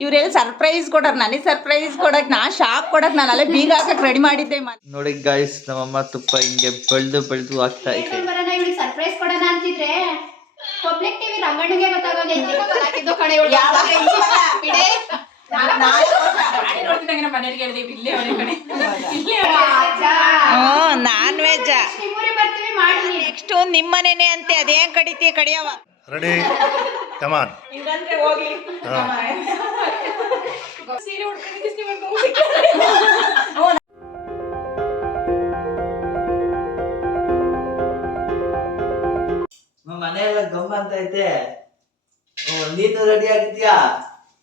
ಇವ್ರೆಲ್ಲ ಸರ್ಪ್ರೈಸ್ ಕೊಡೋರು ನನಗೆ ಸರ್ಪ್ರೈಸ್ ಕೊಡಕ್ ನಾ ಶಾಕ್ ಕೊಡಕ್ ನಾನು ಅಲ್ಲೇ ಬೀಗ ಹಾಕಕ್ ರೆಡಿ ಮಾಡಿದ್ದೆ ನೋಡಿ ಗಾಯ್ಸ್ ನಮ್ಮಮ್ಮ ತುಪ್ಪ ಹಿಂಗೆ ಬೆಳೆದು ಬೆಳೆದು ಆಗ್ತಾ ಇದೆ. ಸರ್ಪ್ರೈಸ್ ಕೊಡೋಣ ಅಂತಿದ್ರೆ? ಪಬ್ಲಿಕ್ ಟಿವಿ ರಂಗಣ್ಣಗೆ ಗೊತ್ತಾಗೋದು ಕಡೆ. ಹ್ಮ್ ನಾನ್ ವೆಜ್ ನಿಮ್ಮೂರಿಗೆ ಬರ್ತೀವಿ ಮಾಡಿ ನೆಕ್ಸ್ಟ್ ನಿಮ್ಮನೇನೆ ಅಂತೆ ಅದೇನ್ ಕಡಿತಿ ಕಡಿಯವ ರೆಡಿ ಕಮಾನ್ ಮನೆಯೆಲ್ಲ ಗಮ್ಮ ಅಂತ ಐತೆ. ಓ, ನೀನು ರೆಡಿ ಆಗಿದ್ಯಾ?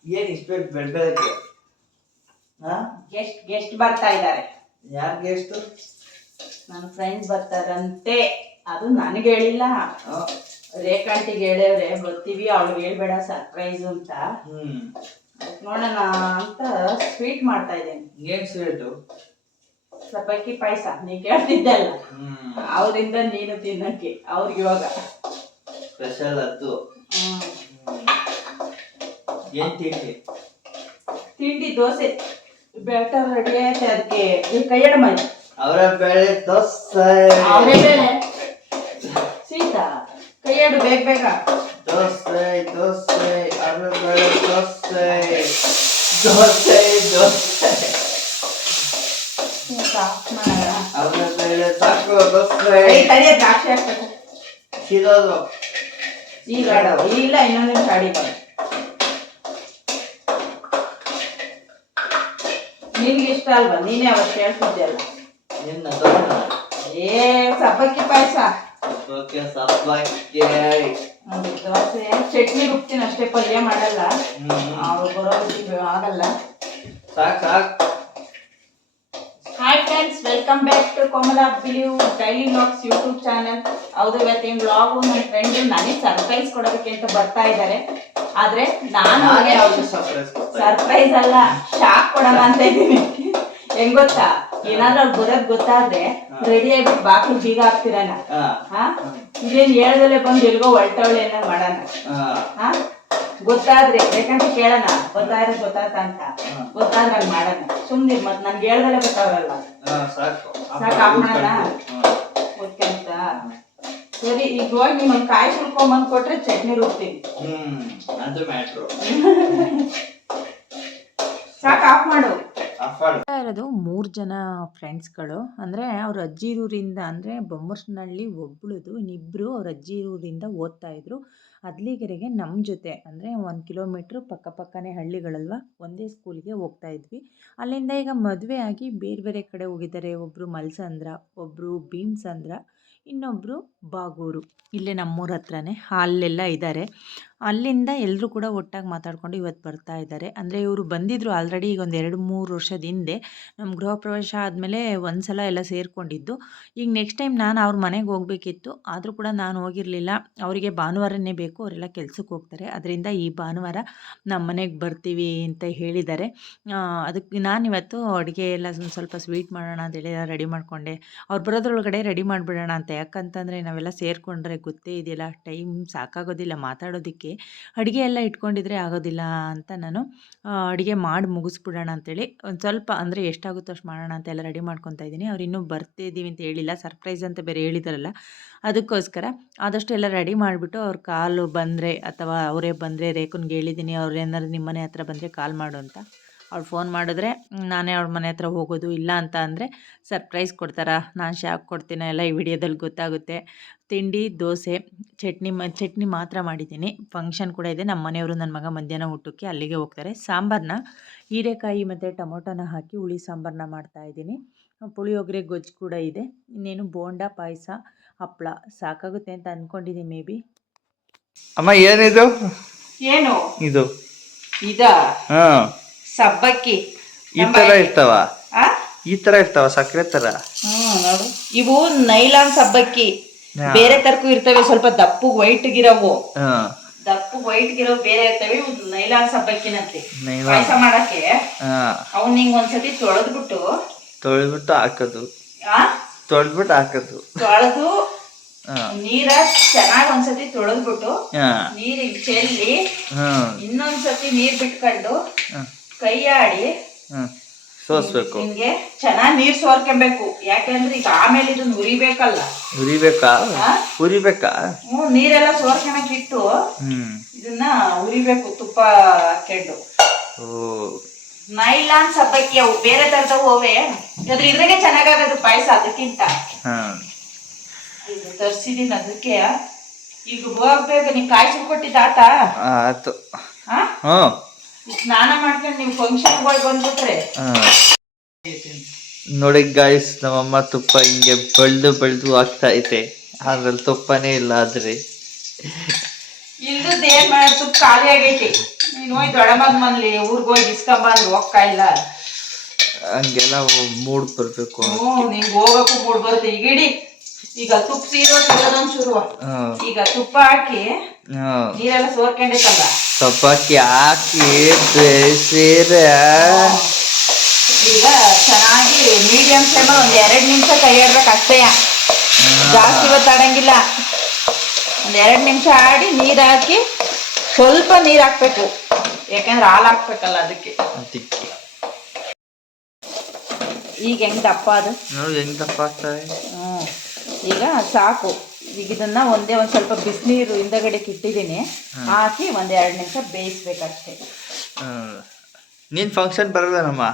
ಏನ್ ಇಷ್ಟು ಬೇಕು ಬೆಳ್ ಬೆಳಗ್ಗೆ? ಹಾ? ಗೆಸ್ಟ್ ಗೆಸ್ಟ್ ಬರ್ತಾ ಇದ್ದಾರೆ. ಯಾರು ಗೆಸ್ಟ್ ನನ್ನ ಫ್ರೆಂಡ್ಸ್ ಬರ್ತಾರಂತೆ. ಅದು ನನಗೆ ಹೇಳಿಲ್ಲ. ರೇಖಾಂಟಿಗೆ ಹೇಳವ್ರೆ ಬರ್ತೀವಿ ಅವಳಿಗೆ ಹೇಳ್ಬೇಡ ಸರ್ಪ್ರೈಸ್ ಅಂತ. ಹ್ಮ್. ನೋಡೋಣ ಅಂತ ಸ್ವೀಟ್ ಮಾಡ್ತಾ ಇದ್ದೇನೆ. ಏನ್ ಸ್ವೀಟು ಸಪಕ್ಕಿ ಪಾಯಸ ನೀ ಕೇಳ್ತಿದ್ದಲ್ಲ. ಹ್ಮ್. ಅವರಿಂದ ನೀನು ತಿನ್ನಕ್ಕೆ ಅವ್ರಿಗೆ ಇವಾಗ. ಸ್ಪೆಷಲ್ ಅದು. ಹ್ಮ್. ಏನ್ ತಿಂಡಿ? ತಿಂಡಿ ದೋಸೆ. ಬ್ಯಾಟರ್ ರೆಡಿ ಆಯ್ತು ಅದಕ್ಕೆ ಕೈಯಡ ಮಾಡಿ ಅವರ ಬೆಳೆ ದೋಸೆ. ಅವರೇ ಬೇಳೆ? ಕೈಯಡು ಬೇಗ ಬೇಗ. ದೋಸೆ ದೋಸೆ ಅವರ ಬೇಳೆ ದೋಸೆ ದೋಸೆ. ದೋಸೆ ಸಾಕು ದೋಸೆ. ತಡಿಯ ದ್ರಾಕ್ಷಿ ಹಾಕ್ಬೇಕು. ಶಿರೋದು ಈಗ ಇಲ್ಲ ಇನ್ನೊಂದು ನಿಮಿಷ ಅಡಿ ಬರ ನಿನ್ಗೆ ಇಷ್ಟ ಅಲ್ವಾ? ನೀನೇ ಅವತ್ತು ಕೇಳ್ತಿದ್ದೆ ಅಲ್ಲ ನಿನ್ನ ಏ ಸಬ್ಬಕ್ಕಿ ಪಾಯಸ. ಓಕೆ ಸಬ್ಬಕ್ಕಿ ಒಂದು ದೋಸೆ ಚಟ್ನಿ ರುಬ್ತೀನಿ ಅಷ್ಟೇ ಪಲ್ಯ ಮಾಡಲ್ಲ. ಅವ್ರು ಬರೋದಿಗೆ ಆಗಲ್ಲ. ಸಾಕ್ ಸಾಕ್. Hi friends welcome back to Komala believe daily vlogs YouTube channel ಹೌದು ಇವತ್ತಿನ ವ್ಲಾಗು ನನ್ನ ಫ್ರೆಂಡ್ ನನಗೆ ಸರ್ಪ್ರೈಸ್ ಕೊಡೋದಕ್ಕೆ ಅಂತ ಬರ್ತಾ ಇದ್ದಾರೆ ಆದ್ರೆ ನಾನು ಸರ್ಪ್ರೈಸ್ ಅಲ್ಲ ಶಾಕ್ ಕೊಡೋಣ ಅಂತ ಇದ್ದೀನಿ. ಹೆಂಗ್ ಗೊತ್ತಾ? ಏನಾದ್ರೂ ಅವ್ರು ಬರೋದ್ ಗೊತ್ತಾದ್ರೆ ರೆಡಿ ಆಗ್ಬಿಟ್ಟು ಬಾಕ್ಲು ಬೀಗ ಹಾಕ್ತಿರಣ ಇದೇನ್ ಹೇಳ್ದಲೆ ಬಂದು ಎಲ್ಗೋ ಒಳ್ಟವಳೆ ಏನೋ ಮಾಡೋಣ. ಹಾ. ಗೊತ್ತಾದ್ರೆ ಬೇಕಂತ ಕೇಳೋಣ ಗೊತ್ತಾದ್ರೆ ಗೊತ್ತಾತ ಅಂತ. ಗೊತ್ತಾದ್ರೆ ಹಂಗ್ ಮಾಡೋಣ. ಸುಮ್ನೆ ಮತ್ ನನ್ಗೆ ಹೇಳ್ದಲೆ ಗೊತ್ತಾವ್ರಲ್ಲ ಹಾ ಸಾಕು? ಓಕೆ ಅಂತ. ಸರಿ ಈಗ ಹೋಗಿ ನಿಮ್ಮನ್ ಕಾಯಿ ಸುಲ್ಕೊಂಬಂದ್ ಕೊಟ್ರೆ ಚಟ್ನಿ ರುಬ್ತೀನಿ. ಹ್ಮ್ ಅದು ಮ್ಯಾಟ್ರು ಸಾಕು ಆಫ್ ಮಾಡು. ಇರೋದು ಮೂರು ಜನ ಫ್ರೆಂಡ್ಸ್ಗಳು. ಅಂದರೆ ಅವ್ರ ಅಜ್ಜಿರೂರಿಂದ ಅಂದರೆ ಬೊಮ್ಮರ್ಸ್ನಳ್ಳಿ ಒಬ್ಳುದು ಇನ್ನಿಬ್ಬರು ಅವ್ರ ಅಜ್ಜಿರೂರಿಂದ ಓದ್ತಾ ಇದ್ರು. ಅದ್ಲಿಗೆರೆಗೆ ನಮ್ಮ ಜೊತೆ, ಅಂದರೆ ಒಂದು ಕಿಲೋಮೀಟ್ರ್ ಪಕ್ಕ ಪಕ್ಕನೇ ಹಳ್ಳಿಗಳಲ್ವಾ, ಒಂದೇ ಸ್ಕೂಲ್ಗೆ ಹೋಗ್ತಾ ಇದ್ವಿ. ಅಲ್ಲಿಂದ ಈಗ ಮದುವೆ ಆಗಿ ಬೇರೆ ಬೇರೆ ಕಡೆ ಹೋಗಿದ್ದಾರೆ. ಒಬ್ಬರು ಮಲ್ಸಂದ್ರ ಒಬ್ಬರು ಭೀಮ್ಸಂದ್ರ ಇನ್ನೊಬ್ಬರು ಬಾಗೂರು. ಇಲ್ಲೇ ನಮ್ಮೂರ ಹತ್ರನೇ, ಅಲ್ಲೆಲ್ಲ ಇದ್ದಾರೆ ಅಲ್ಲಿಂದ ಎಲ್ಲರೂ ಕೂಡ ಒಟ್ಟಾಗಿ ಮಾತಾಡ್ಕೊಂಡು ಇವತ್ತು ಬರ್ತಾ ಇದ್ದಾರೆ. ಅಂದರೆ ಇವರು ಬಂದಿದ್ದರು ಆಲ್ರೆಡಿ ಈಗ ಒಂದು ಎರಡು ಮೂರು ವರ್ಷದ ಹಿಂದೆ. ನಮ್ಮ ಗೃಹ ಪ್ರವೇಶ ಆದಮೇಲೆ ಒಂದು ಸಲ ಎಲ್ಲ ಸೇರಿಕೊಂಡಿದ್ದು. ಈಗ ನೆಕ್ಸ್ಟ್ ಟೈಮ್ ನಾನು ಅವ್ರ ಮನೆಗೆ ಹೋಗಬೇಕಿತ್ತು. ಆದರೂ ಕೂಡ ನಾನು ಹೋಗಿರಲಿಲ್ಲ. ಅವರಿಗೆ ಭಾನುವಾರನೇ ಬೇಕು. ಅವರೆಲ್ಲ ಕೆಲಸಕ್ಕೆ ಹೋಗ್ತಾರೆ. ಅದರಿಂದ ಈ ಭಾನುವಾರ ನಮ್ಮ ಮನೆಗೆ ಬರ್ತೀವಿ ಅಂತ ಹೇಳಿದ್ದಾರೆ. ಅದಕ್ಕೆ ನಾನು ಇವತ್ತು ಅಡುಗೆ ಎಲ್ಲ ಸ್ವಲ್ಪ ಸ್ವೀಟ್ ಮಾಡೋಣ ಅಂತೇಳಿ ರೆಡಿ ಮಾಡಿಕೊಂಡೆ. ಅವ್ರು ಬರೋದ್ರೊಳಗಡೆ ರೆಡಿ ಮಾಡಿಬಿಡೋಣ ಅಂತ. ಯಾಕಂತಂದರೆ ನಾವೆಲ್ಲ ಸೇರಿಕೊಂಡ್ರೆ ಗೊತ್ತೇ ಇದೆಯಲ್ಲ. ಟೈಮ್ ಸಾಕಾಗೋದಿಲ್ಲ. ಮಾತಾಡೋದಕ್ಕೆ. ಅಡುಗೆ ಎಲ್ಲ ಇಟ್ಕೊಂಡಿದ್ರೆ ಆಗೋದಿಲ್ಲ ಅಂತ ನಾನು ಅಡುಗೆ ಮಾಡಿ ಮುಗಿಸ್ಬಿಡೋಣ ಅಂತೇಳಿ. ಒಂದು ಸ್ವಲ್ಪ ಅಂದರೆ ಎಷ್ಟಾಗುತ್ತೋ ಅಷ್ಟು ಮಾಡೋಣ ಅಂತ ಎಲ್ಲ ರೆಡಿ ಮಾಡ್ಕೊತಾ ಇದ್ದೀನಿ. ಅವ್ರು ಇನ್ನೂ ಬರ್ತಿದ್ದೀವಿ ಅಂತ ಹೇಳಿಲ್ಲ. ಸರ್ಪ್ರೈಸ್ ಅಂತ ಬೇರೆ ಹೇಳಿದಾರಲ್ಲ. ಅದಕ್ಕೋಸ್ಕರ ಆದಷ್ಟು ಎಲ್ಲ ರೆಡಿ ಮಾಡಿಬಿಟ್ಟು ಅವ್ರ ಕಾಲು ಬಂದರೆ ಅಥವಾ ಅವರೇ ಬಂದರೆ ರೇಖನ್ಗೆ ಹೇಳಿದ್ದೀನಿ. ಅವ್ರು ಏನಾದ್ರು ನಿಮ್ಮ ಮನೆ ಹತ್ರ ಬಂದರೆ ಕಾಲ್ ಮಾಡು ಅಂತ. ಅವ್ಳು ಫೋನ್ ಮಾಡಿದ್ರೆ ನಾನೇ ಅವ್ರ ಮನೆ ಹತ್ರ ಹೋಗೋದು ಇಲ್ಲ ಅಂತ ಅಂದರೆ ಸರ್ಪ್ರೈಸ್ ಕೊಡ್ತಾರ? ನಾನು ಶಾಕ್ ಕೊಡ್ತೀನಿ ಎಲ್ಲ ಈ ವಿಡಿಯೋದಲ್ಲಿ ಗೊತ್ತಾಗುತ್ತೆ. ತಿಂಡಿ ದೋಸೆ ಚಟ್ನಿ ಮ ಚಟ್ನಿ ಮಾತ್ರ ಮಾಡಿದ್ದೀನಿ. ಫಂಕ್ಷನ್ ಕೂಡ ಇದೆ. ನಮ್ಮ ಮನೆಯವರು ನನ್ನ ಮಗ ಮಧ್ಯಾಹ್ನ ಊಟಕ್ಕೆ ಅಲ್ಲಿಗೆ ಹೋಗ್ತಾರೆ. ಸಾಂಬಾರನ್ನ ಹೀರೆಕಾಯಿ ಮತ್ತು ಟೊಮೊಟೊನ ಹಾಕಿ ಹುಳಿ ಸಾಂಬಾರನ್ನ ಮಾಡ್ತಾಯಿದ್ದೀನಿ ಪುಳಿಯೋಗರೆ ಗೊಜ್ಜು ಕೂಡ ಇದೆ. ಇನ್ನೇನು ಬೋಂಡ ಪಾಯಸ ಹಪ್ಪಳ ಸಾಕಾಗುತ್ತೆ ಅಂತ ಅಂದ್ಕೊಂಡಿದ್ದೀನಿ ಮೇ ಬಿ. ಅಮ್ಮ ಏನಿದು? ಏನು? ಇದು. ಇದ? ಹಾ. ಸಬ್ಬಕ್ಕಿ. ಈ ತರ ಇರ್ತಾವ? ಆ? ಈ ತರ ಇರ್ತಾವ ಸಕ್ಕರೆ ತರ? ಹ್ಮ್ ನೋಡು. ಇವು ನೈಲಾನ್ ಸಬ್ಬಕ್ಕಿ. ಬೇರೆ ತರಕು ಇರ್ತವೆ ಸ್ವಲ್ಪ ದಪ್ಪು ವೈಟ್ ಗಿರವು. ದಪ್ಪು ವೈಟ್ ಗಿರೋ ಬೇರೆ ಇರ್ತವೆ ಇವು ನೈಲಾನ್ ಸಬ್ಬಕ್ಕಿನಂತೆ. ಪಾಯಸ ಮಾಡಕ್ಕೆ ಅವ್ನ ಹಿಂಗ್ ಒಂದ್ಸತಿ ತೊಳೆದ್ಬಿಟ್ಟು ತೊಳೆದ್ಬಿಟ್ಟು ಹಾಕೋದು. ತೊಳೆದ್ಬಿಟ್ಟು ಹಾಕೋದು. ತೊಳೆದು ನೀರ ಚೆನ್ನಾಗಿ ಒಂದ್ಸತಿ ತೊಳೆದ್ಬಿಟ್ಟು ನೀರಿಗೆ ಚೆಲ್ಲಿ ಇನ್ನೊಂದ್ಸತಿ ನೀರ್ ಬಿಟ್ಕೊಂಡು ಹ್ಮ್. ಕೈ ಆಡಿ ಹ್ಮ್ ಸೋಸ್ಬೇಕು. ನಿಮ್ಗೆ ಚೆನ್ನಾಗಿ ನೀರ್ ಸೋರ್ಕೊಬೇಕು. ಯಾಕೆಂದ್ರೆ ಈಗ ಆಮೇಲೆ ಇದನ್ನ ಉರಿಬೇಕಲ್ಲ. ಉರಿಬೇಕಾ? ಹುರಿಬೇಕಾ ಉರಿಬೇಕಾ? ಹ್ಮ್ ನೀರೆಲ್ಲ ಸೋರ್ಕೊಳಕ್ ಇಟ್ಟು ಇದನ್ನ ಉರಿಬೇಕು ತುಪ್ಪ ಹಾಕೊಂಡು ನೈಲಾನ್ ಸಬ್ಬಕ್ಕಿ ಅವು ಬೇರೆ ತರದ ಹೋವೆ ಅದ್ರ ಇದ್ರಾಗೆ ಚೆನ್ನಾಗಾಗದು ಪಾಯಸ ಅದಕ್ಕಿಂತ. ಇದು ತರ್ಸಿದೀನಿ ಅದಕ್ಕೆ. ಈಗ ಹೋಗ್ಬೇಕು ನೀನ್ ಕಾಯ್ಸಿ ಕೊಟ್ಟಿದ್ದಾತ ಆಯ್ತು ಹಾ? ಸ್ನಾನ ಮಾಡ್ಕೊಂಡು ನೀವು ಫಂಕ್ಷನ್ಗಳು ಬಂದ್ಬಿಟ್ರೆ. ನೋಡಿ ಗಾಯ್ಸ್ ನಮ್ಮಮ್ಮ ತುಪ್ಪ ಹಿಂಗೆ ಬೆಳೆದು ಬೆಳೆದು ಆಗ್ತಾ ಐತೆ ಅದ್ರಲ್ಲಿ ತುಪ್ಪನೇ ಇಲ್ಲ ಆದ್ರೆ. ಇಲ್ದದ್ ಏನ್ ಮಾಡ್ ತುಪ್ಪ ಖಾಲಿ ಆಗೈತಿ. ನೀನು ಹೋಗಿ ದೊಡ್ಡಮ್ಮನ ಮನ್ಲಿ ಊರ್ಗ್ ಹೋಗಿ ಇಸ್ಕೊಂಬಂದ್ರು ಹೋಗ್ತಾ ಇಲ್ಲ. ಹಂಗೆಲ್ಲ ಮೂಡ್ ಬರ್ಬೇಕು. ಹ್ಞೂ ನಿಂಗ್ ಹೋಗಕ್ಕೂ ಮೂಡ್ ಬರುತ್ತೆ. ಈಗ ಇಡಿ ಈಗ ತುಪ್ಪ ಸೀರೋ ತಿನ್ನೋದೊಂದ್ ಶುರು ಈಗ ತುಪ್ಪ ಹಾಕಿ ನೀರೆಲ್ಲ ಸೋರ್ಕೊಂಡೈತಲ್ಲ? ಸ್ವಲ್ಪ ಹಾಕಿ ಬೇಯಿಸಿದ್ರೆ ಈಗ ಚೆನ್ನಾಗಿ ಮೀಡಿಯಂ ಫ್ಲೇಮಲ್ಲಿ ಒಂದು ಎರಡ್ ನಿಮಿಷ ಕೈ ಆಡ್ಬೇಕು ಅಷ್ಟೇ. ಜಾಸ್ತಿ ಹೊತ್ತು ಆಡಂಗಿಲ್ಲ ಒಂದ್ ಎರಡ್ ನಿಮಿಷ ಆಡಿ ನೀರ್ ಹಾಕಿ ಸ್ವಲ್ಪ ನೀರ್ ಹಾಕ್ಬೇಕು. ಯಾಕಂದ್ರೆ ಹಾಲು ಹಾಕ್ಬೇಕಲ್ಲ ಅದಕ್ಕೆ. ಅದಕ್ಕೆ. ಈಗ ಹೆಂಗ್ ದಪ್ಪ ಅದು? ನೋಡಿ ಹೆಂಗ್ ದಪ್ಪ ಆಗ್ತದೆ. ಹ್ಮ್. ಈಗ ಸಾಕು. ಈಗ ಇದನ್ನ ಒಂದೇ ಒಂದ್ ಸ್ವಲ್ಪ ಬಿಸಿನೀರು ಹಿಂದಗಡೆಗೆ ಇಟ್ಟಿದ್ದೀನಿ ಹಾಕಿ ಒಂದ್ ಎರಡು ನಿಮಿಷ ಬೇಯಿಸ್ಬೇಕಷ್ಟೇ. ನೀನ್ ಫಂಕ್ಷನ್ ಬರಲ್ಲನಮ್ಮ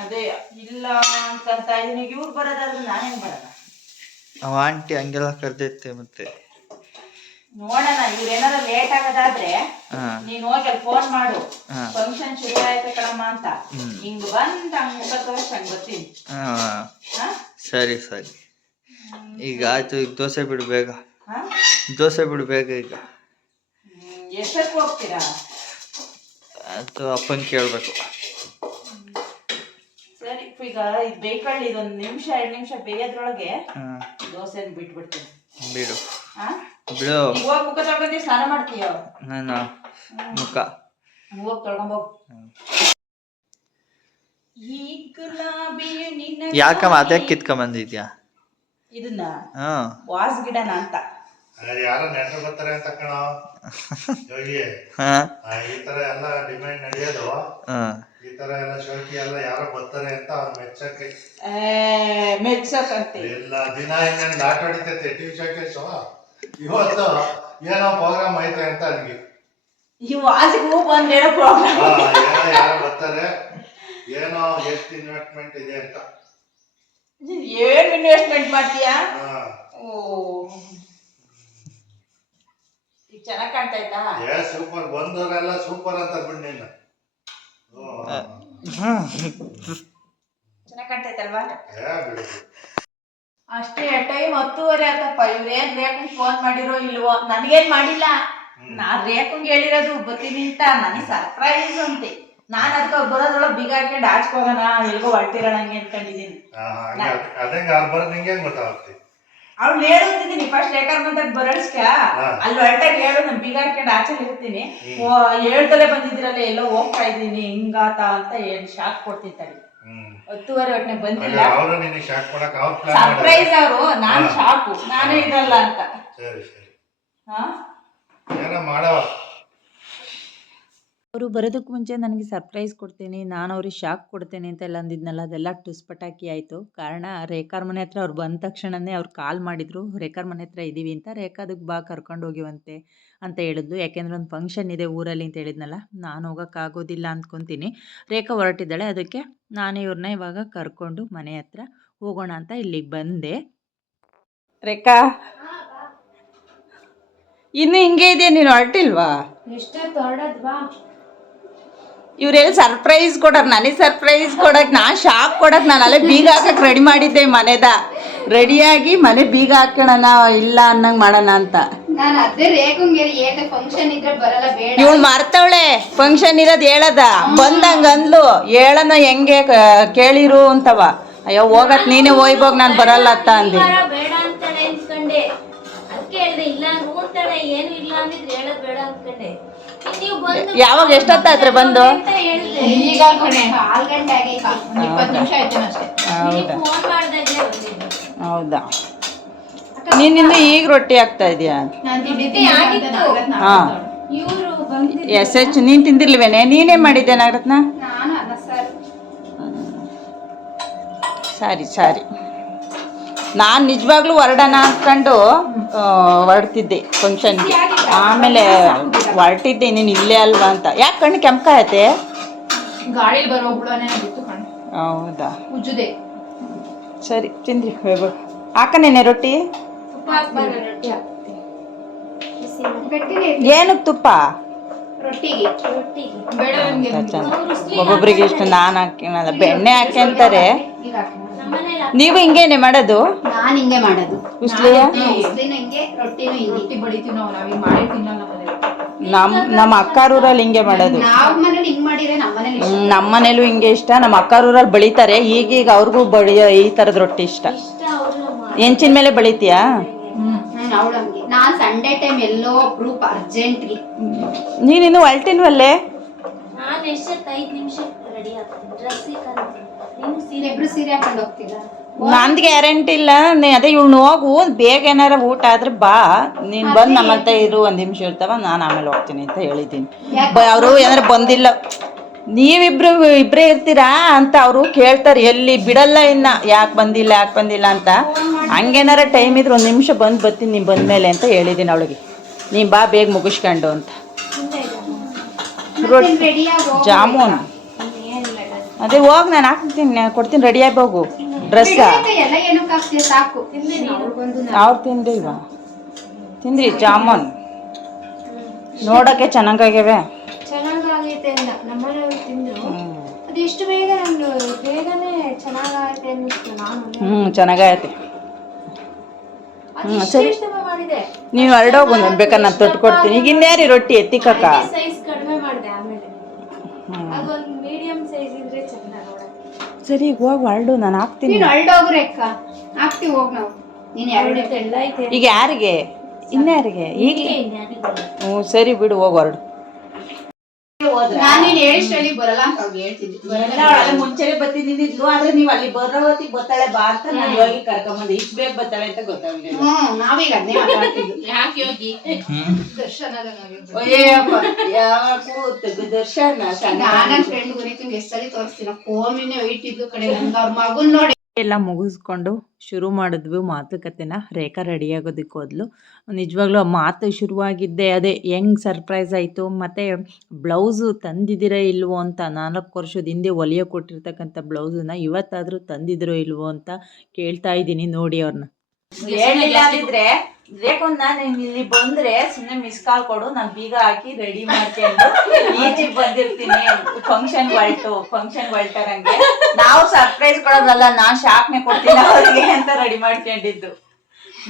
ಅದೇ ಇಲ್ಲ ಅಂತ ಇದೀನಿ. ಇವ್ರು ಬರೋದಾದ್ರೆ ನಾನು ಬರಲ್ಲ. ಅವ ಆಂಟಿ ಹಂಗೆಲ್ಲ ಕರ್ದೈತೆ ಮತ್ತೆ. ನೋಡೋಣ ಇವ್ರು ಏನಾರ ಲೇಟ್ ಆಗೋದಾದ್ರೆ ನೀನ್ ಹೋಗಿ ಅಲ್ಲಿ ಫೋನ್ ಮಾಡು. ಫಂಕ್ಷನ್ ಶುರು ಆಯ್ತು ಕಣಮ್ಮ ಅಂತ. ಹಿಂಗ್ ಬಂದ್ ಹಂಗ್ ಮುಖ ತೋರ್ಸ್ ಹಂಗ್ ಬರ್ತೀನಿ? ಸರಿ ಸರಿ. ಈಗ ಆಯ್ತು ಈಗ ದೋಸೆ ಬಿಡು ಬೇಗ? ದೋಸೆ ಬಿಡು ಬೇಗ ಈಗ. ಎಷ್ಟಕ್ಕೆ ಹೋಗ್ತೀರಾ? ಅದು ಅಪ್ಪನ ಕೇಳಬೇಕು. ಸರಿ ಈಗ ಇದು ಬೇಕಳ್ಳಿ ಇದೊಂದ್ ನಿಮಿಷ ಎರಡು ನಿಮಿಷ ಬೇಯೋದ್ರೊಳಗೆ ದೋಸೆನ ಬಿಟ್ಬಿಡ್ತೀನಿ. ಬಿಡು. ಬಿಡು. ಮುಖ ತೊಳ್ಕೊಂಡಿ ಸ್ನಾನ ಮಾಡ್ತೀಯ? ನನ್ನ ಮುಖ. ಹೋಗಿ ತೊಳ್ಕೊಂಬೋಗ್ ಯಾಕಮ್ಮ ಕಿತ್ಕೊಂಬಂದಿದ್ಯಾ ಇದನ್ನ ಹಾ. ವಾಸ್ ಗಿಡನ ಅಂತ ಯಾರೋ ನೆಂಟರು ಬರ್ತಾರೆ ಅಂತ ಕಣ. ಯೋಗಿ ಹಾ. ಈ ತರ ಎಲ್ಲ ಡಿಮ್ಯಾಂಡ್ ನಡೆಯೋದು. ಹಾ. ಈ ತರ ಎಲ್ಲ ಶೋಕಿ ಎಲ್ಲ ಯಾರೋ ಬರ್ತಾರೆ ಅಂತ ಅವ್ನ ಮೆಚ್ಚಕ್ಕೆ. ಮೆಚ್ಚಕಂತೆ. ಎಲ್ಲ ದಿನ ಹಿಂಗೆ ಆಟ ಹೊಡಿತೈತೆ ಟಿವಿ ಶೋಕೇಶು ಇವತ್ತು ಏನೋ ಪ್ರೋಗ್ರಾಮ್ ಐತೆ ಅಂತ ನನಗೆ ಈ ವಾಸಿಗೆ ಹೂ ಬಂದ್ ಹೇಳೋ ಪ್ರಾಬ್ಲಮ್ ಏನೋ ಯಾರೋ ಬರ್ತಾರೆ. ಏನೋ ಎಷ್ಟು ಇನ್ವೆಸ್ಟ್ಮೆಂಟ್ ಇದೆ ಅಂತ. ಏನ್ ಇನ್ವೆಸ್ಟ್ಮೆಂಟ್ ಮಾಡ್ತೀಯಾ? ಓ. ಈಗ ಚೆನ್ನಾಗ್ ಕಾಣ್ತಾ ಏ ಸೂಪರ್ ಬಂದವರೆಲ್ಲ ಸೂಪರ್ ಅಂತ ಬಿಡ್ನಿಲ್ಲ. ಚೆನ್ನಾಗ್ ಕಾಣ್ತೈತಲ್ವಾ ಏ ಬಿಡು. ಅಷ್ಟೇ ಟೈಮ್ ಹತ್ತುವರೆ ಆತಪ್ಪ. ಇವ್ರೇನ್ ರೇಖಂಗ್ ಫೋನ್ ಮಾಡಿರೋ ಇಲ್ವೋ? ನನ್ಗೇನ್ ಮಾಡಿಲ್ಲ. ನಾ ರೇಖಂಗ್ ಹೇಳಿರೋದು ಬರ್ತೀನಿ ಅಂತ ನನಗೆ ಸರ್ಪ್ರೈಸ್ ಅಂತೆ. ನಾನ್ ಅದಕ್ಕೆ ಬರೋದ್ರೊಳಗೆ ಬೀಗ ಹಾಕೊಂಡು ಆಚ್ಕೋಗೋಣ ಎಲ್ಗೋ ಹೊರಟಿರೋಣ ಹಂಗೆ ಅನ್ಕೊಂಡಿದೀನಿ. ಆ, ಹಂಗೆ ಅದ್- ಅದಂಗೆ ಅವ್ರು ಬರೋದು ನಿಂಗೆ ಹೆಂಗ್ ಗೊತ್ತಾಗುತ್ತೆ? ಅವ್ಳು ಹೇಳುತ್ತಿದ್ದೀನಿ ಫಸ್ಟ್ ಲೇಟರ್ ಬಂದಾಗ ಬರಳ್ಸ್ಕ ಅಲ್ಲಿ ಹೊರಟಾಗ ಹೇಳು ನಾನು ಬೀಗ ಹಾಕೊಂಡು ಆಚೆ ಇರ್ತೀನಿ. ಓ ಹೇಳ್ದಲೇ ಬಂದಿದ್ದೀರಲ್ಲ ಎಲ್ಲೋ ಹೋಗ್ತಾ ಇದ್ದೀನಿ ಹಿಂಗಾತ ಅಂತ ಏನ್ ಶಾಕ್ ಹ್ಮ್. ಹತ್ತುವರೆ ಹೊಟ್ಟೆ ಬಂದಿಲ್ಲ. ಅವರು ನಿನಗೆ ಶಾಕ್ ಕೊಡಕ್ ಅವ್ರು ಪ್ಲಾನ್ ಸರ್ಪ್ರೈಸ್ ಅವರು ನಾನ್. ಶಾಕು ನಾನೇ ಇರಲ್ಲ ಅಂತ. ಸರಿ ಸರಿ. ಹಾ? ಏನೋ ಮಾಡವ ಅವರು ಬರೋದಕ್ಕೆ ಮುಂಚೆ ನನಗೆ ಸರ್ಪ್ರೈಸ್ ಕೊಡ್ತೀನಿ, ನಾನು ಅವ್ರಿಗೆ ಶಾಕ್ ಕೊಡ್ತೀನಿ ಅಂತೆಲ್ಲ ಅಂದಿದ್ನಲ್ಲ, ಅದೆಲ್ಲ ಟುಸ್ ಪಟಾಕಿ ಆಯಿತು. ಕಾರಣ ರೇಖಾರ್ ಮನೆ ಹತ್ರ ಅವ್ರು ಬಂದ ತಕ್ಷಣವೇ ಅವ್ರು ಕಾಲ್ ಮಾಡಿದರು, ರೇಖಾರ್ ಮನೆ ಹತ್ರ ಇದ್ದೀವಿ ಅಂತ, ರೇಖಾ ಅದಕ್ಕೆ ಬಾ ಕರ್ಕೊಂಡು ಹೋಗಿವಂತೆ ಅಂತ ಹೇಳಿದ್ಲು. ಯಾಕೆಂದ್ರೆ ಒಂದು ಫಂಕ್ಷನ್ ಇದೆ ಊರಲ್ಲಿ ಅಂತ ಹೇಳಿದ್ನಲ್ಲ, ನಾನು ಹೋಗೋಕ್ಕಾಗೋದಿಲ್ಲ ಅಂದ್ಕೊತೀನಿ ರೇಖಾ ಹೊರಟಿದ್ದಾಳೆ, ಅದಕ್ಕೆ ನಾನು ಇವ್ರನ್ನ ಇವಾಗ ಕರ್ಕೊಂಡು ಮನೆ ಹತ್ರ ಹೋಗೋಣ ಅಂತ ಇಲ್ಲಿಗೆ ಬಂದೆ. ರೇಖಾ, ಇನ್ನು ಹಿಂಗೆ ಇದೆಯಾ? ನೀನು ಹೊರಟಿಲ್ವಾ? ಎಷ್ಟೊತ್ತು ಹೊರಡದ್ವಾ ಇವ್ರೆಲ್ಲ ಸರ್ಪ್ರೈಸ್ ಕೊಡೋರು ನನಗೆ ಸರ್ಪ್ರೈಸ್ ಕೊಡಕ್ ನಾ ಶಾಕ್ ಕೊಡೋಕೆ ನಾನು ಅಲ್ಲೇ ಬೀಗ ಹಾಕಕ್ಕೆ ರೆಡಿ ಮಾಡಿದ್ದೆ ಮನೆದ. ರೆಡಿಯಾಗಿ ಮನೆ ಬೀಗ ಹಾಕೋಣ ಇಲ್ಲ ಅನ್ನಂಗ್ ಮಾಡೋಣ ಅಂತ. ನಾನು ಅದೇ ರೇಖಂಗೆ ಏಟ ಫಂಕ್ಷನ್ ಇದ್ರೆ ಬರಲ್ಲ ಬೇಡ. ಇವಳು ಮರ್ತವಳೆ ಫಂಕ್ಷನ್ ಇರೋದು ಹೇಳದ. ಬಂದಂಗ ಅಂದ್ಲು ಹೇಳನ ಹೆಂಗೆ ಕೇಳಿರು ಅಂತವ. ಅಯ್ಯೋ ಹೋಗತ್ ನೀನೇ ಹೋಯ್ಬೋಗ್ ನಾನು ಬರಲ್ಲ ಅಂತ ಅಂದಿ. ಅಂತಾಳೆ ಏನು ಇಲ್ಲ ಅಂದಿದ್ರೆ ಹೇಳೋದ್ ಬೇಡ ಅನ್ಕೊಂಡೆ. ಇನ್ ನೀವು ಬಂದು ಯಾವಾಗ ಎಷ್ಟೊತ್ತಾಯ್ತ್ರಿ ಬಂದು? ಅಂತ ಹೇಳ್ದೆ ಈಗ ಕಣೆ ಕಾಲ್ ಗಂಟೆ ಆಗೈತಿ ಒಂದ್ ಇಪ್ಪತ್ತು ನಿಮಿಷ ಆಯ್ತು ಅಷ್ಟೇ. ನೀವು ಫೋನ್ ಮಾಡ್ದಾಗ್ಲೇ ಬಂದಿದ್ದು. ಹೌದಾ? ನಿನ್ನಿಂದ ಈಗ ರೊಟ್ಟಿ ಆಗ್ತಾ ಇದೆಯಾ? ನಾನ್ ಹಾ. ಇವರು ಬಂದಿದ್ರು. ಎಸ್ ಎಚ್ ನೀನ್ ತಿಂದಿರ್ಲಿವೇನೆ? ನೀನೇ ಮಾಡಿದ್ದೆ ನಾಗರತ್ನ? ನಾನು ಸರಿ. Sir sorry sorry. ನಾನು ನಿಜವಾಗ್ಲೂ ಹೊರಡೋಣ ಅಂದ್ಕೊಂಡು ಆ, ಹೊರಡ್ತಿದ್ದೆ ಫಂಕ್ಷನ್ಗೆ ಆಮೇಲೆ ಹೊರಟಿದ್ದೆ ನೀನು ಇಲ್ಲೇ ಅಲ್ವಾ ಅಂತ. ಯಾಕೆ ಕಣ್ಣು ಕೆಂಪ ಐತೆ ಬರೋ ಹುಳನೇ ಬಿತ್ತು ಕಣ್. ಹೌದಾ? ಸರಿ ತಿಂದ್ರಿ ಹಾಕನೇನೆ ರೊಟ್ಟಿ. ಏನಕ್ಕೆ ತುಪ್ಪ? ಒಬ್ಬೊಬ್ರಿಗೆ ಇಷ್ಟು ನಾನು ಹಾಕಿ ಬೆಣ್ಣೆ ಹಾಕಿ ಅಂತಾರೆ. ನೀವು ಹಿಂಗೇನೆ ಮಾಡೋದು? ನಾನು ಹಿಂಗೆ ಮಾಡೋದು. ಉಸ್ಲಿಯ ಉಸ್ಲಿನ ಹಿಂಗೆ ರೊಟ್ಟಿನೂ ಹಿಂಗೆ. ರೊಟ್ಟಿ ಬಡಿತೀವಿ ನಾವು ನಾವೀಗ ಮಾಡಿ ತಿನ್ನಲ್ಲ ನಮ್ಮ ನಮ್ಮ ಅಕ್ಕಾರೂರಲ್ಲಿ ಹಿಂಗೆ ಮಾಡೋದು. ನಮ್ಮ ಮನೇಲಿ ಹಿಂಗೆ ಇಷ್ಟ. ನಮ್ಮ ಅಕ್ಕಾರೂರಲ್ಲಿ ಬಳಿತಾರೆ ಈಗೀಗ ಅವ್ರಿಗೂ ಬಳಿಯೋ ಈ ಥರದ ರೊಟ್ಟಿ ಇಷ್ಟ. ಹೆಂಚಿನ ಮೇಲೆ ಬಳಿತೀಯಾ? ನೀನಿನ್ನು ಹೊಲ್ಟಿನ್ವಲ್ಲೇ ಇಬ್ರು ಸೀರೆ ಹಾಕೊಂಡು ಹೋಗ್ತೀರಾ? ನಂದು ಗ್ಯಾರಂಟಿ ಇಲ್ಲ. ನೀ ಅದೇ ಇವ್ನು ಹೋಗು ಬೇಗ ಏನಾರ ಊಟ ಆದ್ರೆ ಬಾ. ನೀನು ಬಂದು ನಮ್ಮ ಹತ್ರ ಇರು ಒಂದು ನಿಮಿಷ ಇರ್ತಾವ ನಾನು ಆಮೇಲೆ ಹೋಗ್ತೀನಿ ಅಂತ ಹೇಳಿದ್ದೀನಿ ಅವರು ಏನಾರ ಬಂದಿಲ್ಲ. ನೀವಿಬ್ರು ಇಬ್ಬರೇ ಇರ್ತೀರಾ ಅಂತ ಅವರು ಕೇಳ್ತಾರೆ ಎಲ್ಲಿ ಬಿಡಲ್ಲ ಇನ್ನ. ಯಾಕೆ ಬಂದಿಲ್ಲ ಯಾಕೆ ಬಂದಿಲ್ಲ ಅಂತ. ಹಂಗೇನಾರ ಟೈಮ್ ಇದ್ರೆ ಒಂದು ನಿಮಿಷ ಬಂದು ಬರ್ತೀನಿ ನೀನು ಬಂದಮೇಲೆ ಅಂತ ಹೇಳಿದ್ದೀನಿ ಅವಳಿಗೆ. ನೀನು ಬಾ ಬೇಗ ಮುಗಿಸ್ಕೊಂಡು ಅಂತ. ಜಾಮೂನ್. ಅದೇ ಹೋಗಿ ನಾನು ಹಾಕ್ತೀನಿ ಕೊಡ್ತೀನಿ ರೆಡಿ ಆಗಿ ಹೋಗು. ಡ್ರೆಸ್ ಅವ್ರು ತಿಂದ್ರಿ ತಿಂದಿಲ್ವಾ ತಿಂದ್ರಿ ಜಾಮೂನ್. ನೋಡಕ್ಕೆ ಚೆನ್ನಾಗಾಗ್ಯವೆ. ಹ್ಞೂ ಅಂದ. ನಮ್ಮನೆಯವ್ರು ತಿಂದ್ರು. ಅದು ಎಷ್ಟು ಬೇಗ ನಂದು ಬೇಗನೆ ಚೆನ್ನಾಗೈತೆ ಅನ್ನಿಸ್ತು ನಾನು. ಹ್ಞೂ ಚೆನ್ನಾಗೈತೆ ಇಷ್ಟು ಇಷ್ಟ ನೀವು ಹೊರಡೋಗು ನಾನು ಬೇಕಾದ್ರೆ ನಾನು ತೊಟ್ಟು ಕೊಡ್ತೀನಿ ಈಗ ಇನ್ನೇರಿ ರೊಟ್ಟಿ ಎತ್ತಿಕಕ್ಕ ಸೈಜ್ ಕಡಿಮೆ ಮಾಡಿದೆ ಆಮೇಲೆ ಅದೊಂದು ಮೀಡಿಯಂ ಸೈಜ್ ಇದ್ರೆ ಚಂದ ನೋಡಕ್ಕೆ ಸರಿ ಹೋಗ್ ಹೋಗಿ ಹೊರಡು ನಾನು ಹಾಕ್ತೀನಿ. ನೀನು ಹೊರಡೋಗ್ರೆ ಅಕ್ಕ. ಹಾಕ್ತಿವಿ ಹೋಗ್ ನಾವು. ನೀನ್ ಎರಡು ತೆಳ್ಳ ಐತೆ. ಈಗ ಯಾರಿಗೆ? ಇನ್ಯಾರಿಗೆ? ಈಗ ಹ್ಞೂ ಸರಿ ಬಿಡು ಹೋಗಿ ಹೊರಡು ನಾನು ನೀನ್ ಹೇಳಿಷ್ಟರಲ್ಲಿ ಬರಲ್ಲ ಅಂತ ಅವ್ರಿಗೆ ಹೇಳ್ತಿದ್ದೆ ಮುಂಚೆನೆ ಬರ್ತಿದ್ದಿದ್ಲು ಆದ್ರೆ ನೀವು ಅಲ್ಲಿ ಬರೋ ಹೊತ್ತಿಗೆ ಬರ್ತಾಳೆ ಬಾ ಅಂತ ನಾನು ಯೋಗಿ ಕರ್ಕೊಂಬಂದೆ. ಇಷ್ಟು ಬೇಗ ಬರ್ತಾಳೆ ಅಂತ ಗೊತ್ತಾಗಲಿಲ್ಲ. ಹ್ಮ್ ನಾವೀಗ ಅದನ್ನೇ ಹೋಗಿ ಯಾಕೆ ಯೋಗಿ? ದರ್ಶನದ ದರ್ಶನ ನಾನು ಫ್ರೆಂಡ್ ಗುರಿತು ಎಷ್ಟು ಸಲ ತೋರಿಸ್ತೀನಿ ಕೋಮಿನೇ ಇಟ್ಟಿದ್ದು ಕಡೆ ನನ್ಗೆ ಅವ್ರ ಮಗುನ್ ನೋಡಿ. ಎಲ್ಲ ಮುಗಿಸ್ಕೊಂಡು ಶುರು ಮಾಡಿದ್ವಿ ಮಾತುಕತೆನ. ರೇಖಾ ರೆಡಿ ಆಗೋದಕ್ಕೆ ಹೋದ್ಲು. ನಿಜವಾಗ್ಲೂ ಮಾತು ಶುರುವಾಗಿದ್ದೆ ಅದೇ ಹೆಂಗ್ ಸರ್ಪ್ರೈಸ್ ಆಯಿತು, ಮತ್ತು ಬ್ಲೌಸು ತಂದಿದ್ದೀರಾ ಇಲ್ವೋ ಅಂತ ನಾಲ್ಕು ವರ್ಷದ ಹಿಂದೆ ಒಲಿಯೋ ಕೊಟ್ಟಿರ್ತಕ್ಕಂಥ ಬ್ಲೌಸನ್ನ ಇವತ್ತಾದರೂ ತಂದಿದ್ರೋ ಇಲ್ವೋ ಅಂತ ಕೇಳ್ತಾ ಇದ್ದೀನಿ ನೋಡಿ ಅವ್ರನ್ನ ಹೇಳಿಲ್ಲ ಅಂದಿದ್ರೆ ರೇಕೊಂದ್ ನಾನು ಇಲ್ಲಿ ಬಂದ್ರೆ ಸುಮ್ನೆ ಮಿಸ್ ಕಾಲ್ ಕೊಡು ನಾನು ಬೀಗ ಹಾಕಿ ರೆಡಿ ಮಾಡ್ಕೊಂಡು ಈಚಿಗೆ ಬಂದಿರ್ತೀನಿ. ಫಂಕ್ಷನ್ ಹೊಲ್ಟು ಫಂಕ್ಷನ್ ಹೊಲ್ಟಾರಂಗೆ ನಾವು ಸರ್ಪ್ರೈಸ್ ಕೊಡೋದಲ್ಲ ನಾನ್ ಶಾಕ್ನೆ ಕೊಡ್ತೀನಿ ಅವ್ರಿಗೆ ಅಂತ ರೆಡಿ ಮಾಡ್ಕೊಂಡಿದ್ದು.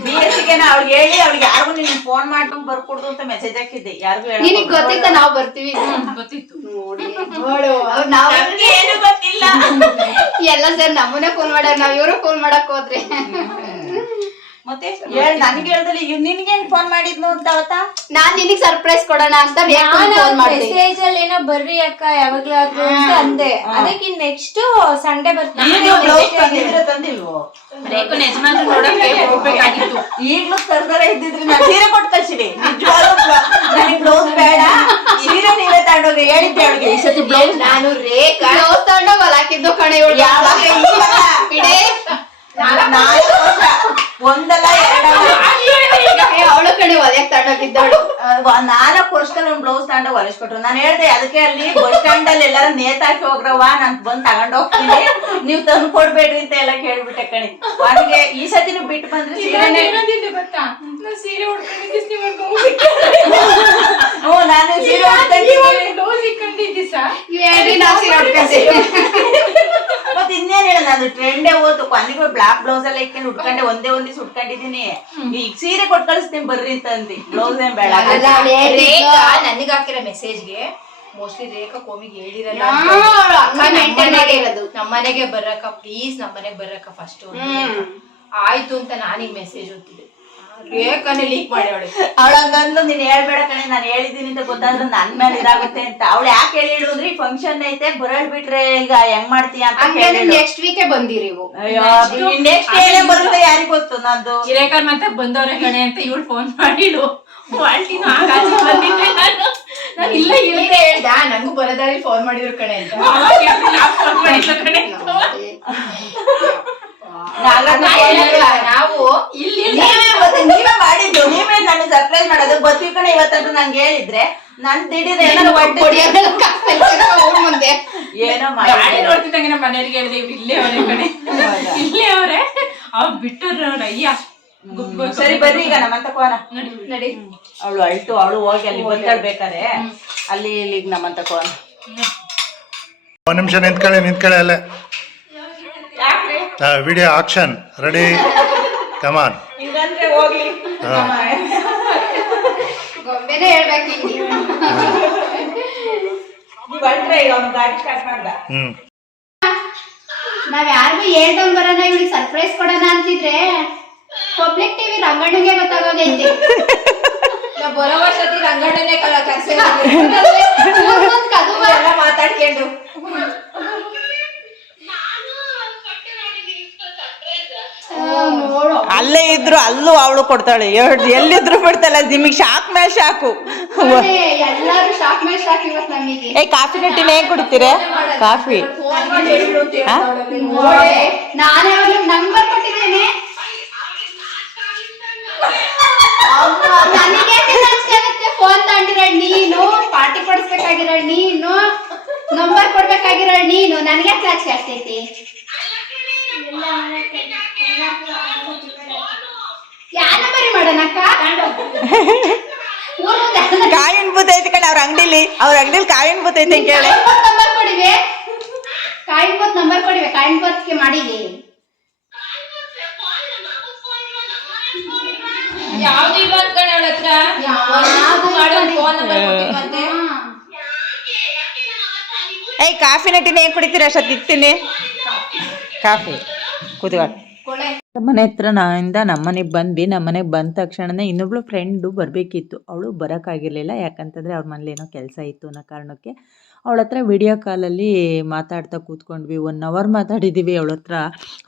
ಬಿ ಎಸ್ಗೆ ಅವ್ಳಿಗೆ ಹೇಳಿ ಅವ್ಳಿಗೆ ಯಾರಿಗೂ ನೀನು ಫೋನ್ ಮಾಡ್ಕೊಂಡು ಬರ್ಕೊಡ್ದು ಅಂತ ಮೆಸೇಜ್ ಹಾಕಿದ್ದೆ. ಯಾರಿಗೂ ನಿನಗ್ ಗೊತ್ತಿತ್ತ ನಾವ್ ಬರ್ತೀವಿ ಗೊತ್ತಿತ್ತು ನೋಡಿ ನೋಡು. ಅವ್ರ್ ನಾವ್ ಏನು ಗೊತ್ತಿಲ್ಲ. ಎಲ್ಲ ಸರ್ ನಮ್ಮನೆ ಫೋನ್ ಮಾಡ್ಯಾರ ನಾವ್ ಇವ್ರು ಫೋನ್ ಮಾಡಕ್ ಹೋದ್ರೆ. ಮತ್ತೆ? ಹೇಳ್ ನನ್ಗೆ ಹೇಳ್ದಲ್ಲಿ ನಿನ್ಗೆ ಹೆಂಗ್ ಫೋನ್ ಮಾಡಿದ್ನು ಅಂತ ಅವತ್ತಾ ನಾನ್ ನಿನಗ್ ಸರ್ಪ್ರೈಸ್ ಕೊಡೋಣ ಅಂತ ಫೋನ್ ಮಾಡ್ದೆ. ಮೆಸೇಜ್ ಅಲ್ಲಿ ಏನೋ ಬರ್ರಿ ಅಕ್ಕ ಯಾವಾಗ್ಲಾದ್ರು ಅಂತ ಅಂದೆ. ಅದಕ್ಕೆ ನೆಕ್ಸ್ಟ್ ಸಂಡೆ ಈಗ್ಲೂ ಬ್ಲೌಸ್ ತಂದಿದ್ರೆ ಬರ್ತೀನಿ ತಂದಿಲ್ವೋ ಈಗ್ಲೂ ತರ್ದರ ಇದ್ದಿದ್ರೆ ನಾನು ಸೀರೆ ಕೊಟ್ಟು ಕಳ್ಸಿಡಿ ನಿಜವಾಗ್ಲೂ ನನಗೆ ಬ್ಲೌಸ್ ಬೇಡ. ಸೀರೆ ನೀವೇ ತಗೊಂಡೋಗಿ ಹೇಳಿದ್ದೆ ಅವಳಿಗೆ. ಈ ಸತಿ ಬ್ಲೌಸ್ ನಾನು ರೇಖಾ ಬ್ಲೌಸ್ ತಗೊಂಡೋಗ್ ಹೊಲ ಹಾಕಿದ್ದು ಕಣೆ ಇವಳು ಯಾವಾಗ. ಬಿಡೆ ನಾಲ್ಕು ವರ್ಷ. ಒಂದಲ್ಲ ಎರಡಲ್ಲ. ಅವಳು ಕಡೆ ಒಲೆಗೆ ತಗೊಂಡೋಗಿದ್ದವಳು. ಅಹ್, ನಾಲ್ಕು ವರ್ಷದಲ್ಲಿ ಒಂದ್ ಬ್ಲೌಸ್ ತಗೊಂಡು ಹೊಲಿಸ್ಕೊಟ್ರು ನಾನು ಹೇಳ್ದೆ ಅದಕ್ಕೆ ಅಲ್ಲಿ ಬಸ್ ಸ್ಟ್ಯಾಂಡ್ ಅಲ್ಲಿ ಎಲ್ಲಾರ ನೇತಾಕಿ ಹೋಗ್ರವ್ವ ನಾನು ಬಂದ್ ತಗೊಂಡ್ ಹೋಗ್ತೀನಿ. ನೀವು ತಂದು ಕೊಡ್ಬೇಡ್ರಿ ಅಂತ ಎಲ್ಲ ಕೇಳ್ಬಿಟ್ಟೆ ಕಣಿ. ಅವನಿಗೆ ಈ ಸತಿ ಬಿಟ್ಟು ಬಂದ್ರೆ ಸೀರೆನೆ ಹ್ಞೂ ನಾನು ಸೀರೆ ಉಟ್ಕೊಂಡಿದ್ದೀನಿ. ಹೇಳ್ರಿ ನಾವ್ ಸೀರೆ ಉಟ್ಕೊಂತೀವಿ ಮತ್ ನಾನು ಟ್ರೆಂಡೇ ಹೋತು. ಕೊನೆಗೂ ಬ್ಲಾಕ್ ಬ್ಲೌಸ್ ಎಲ್ಲ ಇಟ್ಕೊಂಡು ಉಟ್ಕೊಂಡೆ ಒಂದೇ ಒಂದ್ ದಿವ್ಸ ಉಟ್ಕೊಂಡಿದೀನಿ ಈಗ ಸೀರೆ ಕೊಟ್ ಕಳಿಸ್ತೀನಿ ಬರ್ರಿ ಅಂತ ಅಂದಿ. ಬ್ಲೌಸ್ ಏನ್ ಬೇಡ. ರೇಖಾ ನನಗೆ ಹಾಕಿರೋ ಮೆಸೇಜ್ಗೆ ಮೋಸ್ಟ್ಲಿ ರೇಖಾ ಕೋಮಿಗೆ ಹೇಳಿರಲ್ಲ ಹಾ, ಅವ್ಳು ಅಕ್ಕ maintain ಮಾಡಿರೋದು. ನಮ್ಮ ಮನೆಗೆ? ಬರಕ್ಕ ಪ್ಲೀಸ್ ನಮ್ಮ ಮನೆಗೆ ಬರಕ್ಕ ಫಸ್ಟ್ ಆಯ್ತು ಅಂತ ನಾನೀಗ ಮೆಸೇಜ್ ಓದ್ತಿದ್ದೆ ಕೇಕನ್ನ ಲೀಕ್ ಮಾಡಿ ಅವಳಿ ಅವಳ ಹಂಗಂದ್ಲು ನೀನ್ ಹೇಳ್ಬೇಡ ಕಣೆ ನಾನು ಹೇಳಿದೀನಿ ಅಂತ ಗೊತ್ತಾದ್ರೆ ನನ್ ಮೇಲೆ ಇದಾಗುತ್ತೆ ಅಂತ. ಅವಳು ಯಾಕೆ ಹೇಳಿ ಹೇಳುದ್ರಿ ಫಂಕ್ಷನ್ ಐತೆ ಬರಳ್ ಬಿಟ್ರೆ ಈಗ ಹೆಂಗ್ ಮಾಡ್ತೀಯ ಅಂತ ನೆಕ್ಸ್ಟ್ ವೀಕೆ ಬಂದಿರಿ ನೆಕ್ಸ್ಟ್ ಹೇಳೇ ಬರುತ್ತೆ ಯಾರಿಗ್ ಗೊತ್ತು ನಂದು? ಹಿರೇಕರ್ ಮತ್ತೆ ಬಂದವ್ರೆ ಕಣೆ ಅಂತ ಇವಳು ಫೋನ್ ಮಾಡಿಳು ವಾಲ್ಟಿನ ಆಗಾಜು ಬಂದಿದ್ದೆ ನಾನು. ನಾನು ಇಲ್ಲ ಇಲ್ಲ ಇಲ್ಲೇ. ಹೇಳ್ದ ನಂಗೂ ಫೋನ್ ಮಾಡಿದ್ರು ಕಣೆ ಅಂತ. ಫೋನ್ ಕಣೆ ನಾವು ಇಲ್ಲಿ ನೀವೇ ಮತ್ತೆ ನೀವೇ ಮಾಡಿದ್ದು ನೀವೇ ನನಗೆ ಸರ್ಪ್ರೈಸ್ ಮಾಡೋದು. ಬರ್ತೀವಿ ಕಣೆ ಇವತ್ತಂತ ನಂಗೆ ಹೇಳಿದ್ರೆ. ನನ್ ದಿಢೀರ್ ಏನೋ ಅವ್ರ ಮುಂದೆ. ಏನೋ ಮಾಡಿ ನೋಡ್ತಿದ್ದಂಗೆ ನಮ್ಮ ಮನೆಯವ್ರಿಗೆ ಹೇಳಿದೆ ಇವ್ರು ಇಲ್ಲೇ ಅವರೇ ಕಣೆ. ಇಲ್ಲೇ ಅವರೇ. ಅವ್ರು ಅವ್ರ ಅಯ್ಯ. ಸರಿ ಬರ್ರಿ ಈಗ ನಮ್ಮಂತ ಕೋನ ನಡಿ. ನಡಿ. ಅವಳು ಅಳ್ತು ಅವಳು ಹೋಗಿ ಅಲ್ಲಿ ಬಂದಾಡ್ಬೇಕಾರೆ ಅಲ್ಲಿ ಇಲ್ಲಿ ನಮ್ಮಂತ ಕೋನ ಒಂದ್ ನಿಮಿಷ ನಿಂತ್ಕೊಳ್ಳಿ ನಿಂತ್ಕೊಳ್ಳಿ ಅಲ್ಲೇ. Video action ready come on ಹಿಂಗಂದ್ರೆ ಹೋಗ್ಲಿ. ಗೊಂಬೆನೇ ಹೇಳ್ಬೇಕು ಹಿಂಗೆ ನೀವ್. ಯಾರಿಗೂ ಹೇಳ್ದಂಗ್ ಬರೋಣ ಇವ್ಳಿಗೆ ಸರ್ಪ್ರೈಸ್ ಕೊಡೋಣ ಅಂತಿದ್ರೆ ಪಬ್ಲಿಕ್ ಟಿವಿ ರಂಗಣ್ಣಗೆ ಗೊತ್ತಾಗೋಗೈತಿ. ನಾವ್ ಬರೋ ವರ್ಷದಿ ರಂಗಣ್ಣನೇ ಕಲ ಕರ್ಸಿ ಮಾತಾಡ್ಕೊಂಡು ಆ, ನೋಡು ಅಲ್ಲೇ ಇದ್ರು ಅಲ್ಲೂ ಅವಳು ಕೊಡ್ತಾಳೆ ಎರಡು ಎಲ್ಲಿದ್ರು ಬಿಡ್ತಾಳೆ ನಿಮಗೆ ಶಾಕ್ ಮೇಲೆ ಶಾಕು ನೋಡಿ, ಎಲ್ಲಾರು ಶಾಕ್ ಮೇಲೆ ಶಾಕ್ ಇವತ್ ನಮಗೆ ಏ ಕಾಫಿ ನೆಟ್ಟಿನ ಏನ್ ಕುಡಿತೀರ ಕಾಫಿ ನಾನೇ ನಂಬರ್ ಕೊಟ್ಟಿದ್ದೇನೆ ನನಗೆ ಫೋನ್ ತಗೊಂಡಿರ ನೀನು ಪಾರ್ಟಿ ನೀನು ನಂಬರ್ ಕೊಡ್ಬೇಕಾಗಿರೋ ನೀನು ನನಗೆ ಕ್ಲಾಸ್ ಆಗ್ತೈತಿ ಯಾ ನಂಬರಿ ಮಾಡೋಣಕ್ಕ ಊರ್ ಮುಂದೆ ಕಾಯಿನ್ ಬೂತ್ ಐತಿ ಕಡೆ ಅವ್ರ ಅಂಗಡಿಲಿ. ಅವ್ರ ಅಂಗಡಿಲಿ ಕಾಯಿನ್ ಬೂತ್ ಐತೆ ಕೇಳಿ ನಂಬರ್ ಕೊಡಿವೆ. ಕಾಯಿನ್ ಬೂತ್ ನಂಬರ್ ಕೊಡಿವೆ. ಕಾಯಿನ್ ಬೂತ್ಗೆ ಮಾಡಿವಿ ಯಾವ್ದು ಇಲ್ಲ ಅಂತ ಕಣೆ ಅವಳ ಹತ್ರ? ಯಾವ್ದು ಮಾಡೋ ಫೋನ್ ನಂಬರ್ ಕೊಟ್ಟಿದ್ವಂತೆ ಏಯ್ ಕಾಫಿ ನೆಟ್ಟಿನ ಏನ್ ಕುಡಿತೀರ ಅಷ್ಟೊತ್ತು ತಿಂತೀನಿ ಕಾಫಿ. ಕೂತ್ಕೊಳ್ಳಿ ಮನೆ ಹತ್ರ ನಾನಿಂದ ನಮ್ಮನೆಗೆ ಬಂದ್ವಿ. ನಮ್ಮನೆಗೆ ಬಂದ ತಕ್ಷಣನೇ ಇನ್ನೊಬ್ಳು ಫ್ರೆಂಡು ಬರಬೇಕಿತ್ತು. ಅವಳು ಬರೋಕ್ಕಾಗಿರಲಿಲ್ಲ ಯಾಕಂತಂದರೆ ಅವ್ರ ಮನೇಲಿ ಏನೋ ಕೆಲಸ ಇತ್ತು ಅನ್ನೋ ಕಾರಣಕ್ಕೆ ಅವಳ ಹತ್ರ ವಿಡಿಯೋ ಕಾಲಲ್ಲಿ ಮಾತಾಡ್ತಾ ಕೂತ್ಕೊಂಡ್ವಿ. ಒನ್ ಅವರ್ ಮಾತಾಡಿದ್ದೀವಿ ಅವಳ ಹತ್ರ.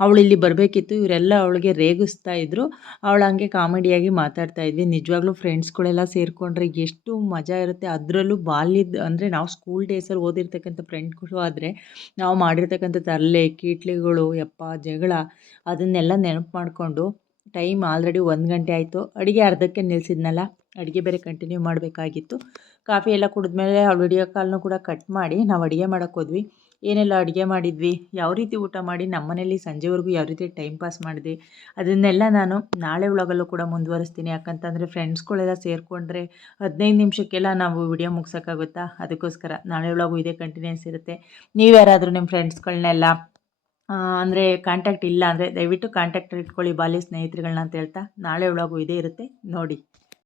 ಅವಳು ಇಲ್ಲಿ ಬರಬೇಕಿತ್ತು. ಇವರೆಲ್ಲ ಅವಳಿಗೆ ರೇಗಿಸ್ತಾ ಇದ್ದರು ಅವಳು ಹಂಗೆ ಕಾಮಿಡಿಯಾಗಿ ಮಾತಾಡ್ತಾ ಇದ್ವಿ. ನಿಜವಾಗ್ಲೂ ಫ್ರೆಂಡ್ಸ್ಗಳೆಲ್ಲ ಸೇರಿಕೊಂಡ್ರೆ ಎಷ್ಟು ಮಜಾ ಇರುತ್ತೆ. ಅದರಲ್ಲೂ ಬಾಲ್ಯದ ಅಂದರೆ ನಾವು ಸ್ಕೂಲ್ ಡೇಸಲ್ಲಿ ಓದಿರ್ತಕ್ಕಂಥ ಫ್ರೆಂಡ್ಗಳು ಆದರೆ ನಾವು ಮಾಡಿರ್ತಕ್ಕಂಥ ತರಲೆ, ಕೀಟ್ಲಿಗಳು, ಯಪ್ಪ, ಜಗಳ, ಅದನ್ನೆಲ್ಲ ನೆನಪು ಮಾಡಿಕೊಂಡು ಟೈಮ್ ಆಲ್ರೆಡಿ ಒಂದು ಗಂಟೆ ಆಯಿತು. ಅಡುಗೆ ಅರ್ಧಕ್ಕೆ ನಿಲ್ಲಿಸಿದ್ನಲ್ಲ ಅಡುಗೆ ಬೇರೆ ಕಂಟಿನ್ಯೂ ಮಾಡಬೇಕಾಗಿತ್ತು. ಕಾಫಿ ಎಲ್ಲ ಕುಡಿದ್ಮೇಲೆ ಅವ್ಳು ವಿಡಿಯೋ ಕಾಲ್ನೂ ಕೂಡ ಕಟ್ ಮಾಡಿ ನಾವು ಅಡುಗೆ ಹೋದ್ವಿ. ಏನೆಲ್ಲ ಅಡುಗೆ ಮಾಡಿದ್ವಿ? ಯಾವ ರೀತಿ ಊಟ ಮಾಡಿ? ನಮ್ಮನೇಲಿ ಸಂಜೆವರೆಗೂ ಯಾವ ರೀತಿ ಟೈಮ್ ಪಾಸ್ ಮಾಡಿದ್ವಿ ಅದನ್ನೆಲ್ಲ ನಾನು ನಾಳೆ ಒಳಗಲ್ಲೂ ಕೂಡ ಮುಂದುವರಿಸ್ತೀನಿ. ಯಾಕಂತಂದರೆ ಫ್ರೆಂಡ್ಸ್ಗಳೆಲ್ಲ ಸೇರಿಕೊಂಡ್ರೆ ಹದಿನೈದು ನಿಮಿಷಕ್ಕೆಲ್ಲ ನಾವು ವಿಡಿಯೋ ಮುಗ್ಸೋಕ್ಕಾಗುತ್ತಾ? ಅದಕ್ಕೋಸ್ಕರ ನಾಳೆ ಒಳಗೂ ಇದೇ ಕಂಟಿನ್ಯೂಸ್ ಇರುತ್ತೆ. ನೀವು ಯಾರಾದರೂ ನಿಮ್ಮ ಫ್ರೆಂಡ್ಸ್ಗಳನ್ನೆಲ್ಲ ಅಂದರೆ ಕಾಂಟ್ಯಾಕ್ಟ್ ಇಲ್ಲ ಅಂದರೆ ದಯವಿಟ್ಟು ಕಾಂಟ್ಯಾಕ್ಟ್ ಇಟ್ಕೊಳ್ಳಿ ಬಾಲ್ಯ ಸ್ನೇಹಿತರುಗಳನ್ನ ಅಂತ ಹೇಳ್ತಾ ನಾಳೆ ಒಳಗೂ ಇದೇ ಇರುತ್ತೆ. ನೋಡಿ.